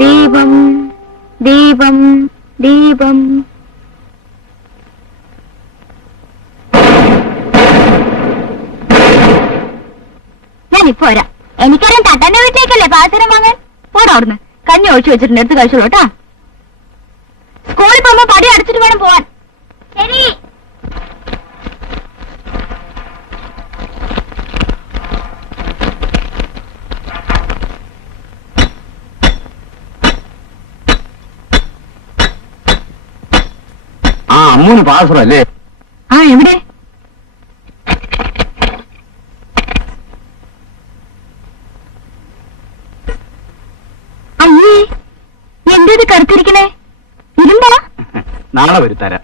ദീപം ദീപം ദീപം. എനിക്കറിയാം തട്ടന്റെ വീട്ടിലേക്കല്ലേ പാചകം വാങ്ങാൻ? പോടാ അവിടുന്ന്. കഞ്ഞി ഒഴിച്ചു വെച്ചിട്ടുണ്ട്. എടുത്ത് കഴിച്ചോളൂ കേട്ടാ. സ്കൂളിൽ പോകുമ്പോ പടി അടിച്ചിട്ട് വേണം പോവാൻ. അമ്മൂന് അല്ലേ ആ എവിടെ? അയ്യേ എന്തേത് കറുത്തിരിക്കണേ? ഇരുമ്പാ നാളെ വരുത്തരാം.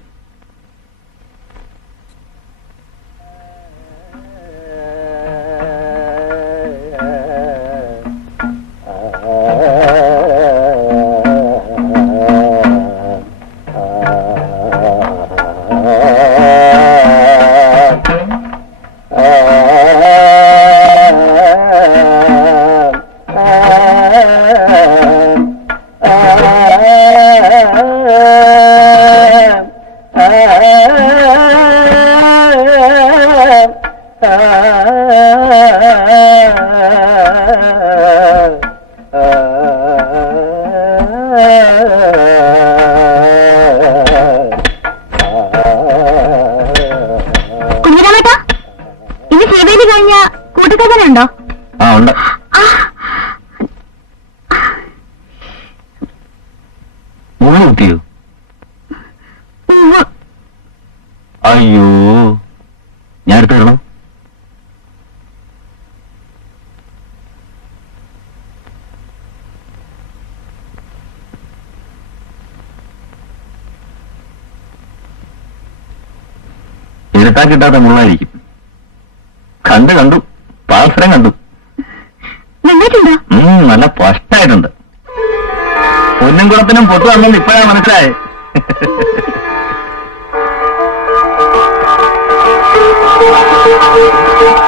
കുഞ്ഞിരാമേട്ടാ ഇനി ശ്രീവേദി കഴിഞ്ഞ കൂട്ടുകഥനുണ്ടോ ആ ഉണ്ട്. മുള്ളു കുത്തിയോ? അയ്യോ. ഇരുട്ടാ കിട്ടാത്ത മുള്ളായിരിക്കും. കണ്ടു കണ്ടു. പാത്രം കണ്ടു. നല്ല പഷ്ടായിട്ടുണ്ട് പൊന്നും കുളത്തിനും പൊട്ടു വന്നെന്ന് ഇപ്പോഴാ മനസ്സിലായേ. For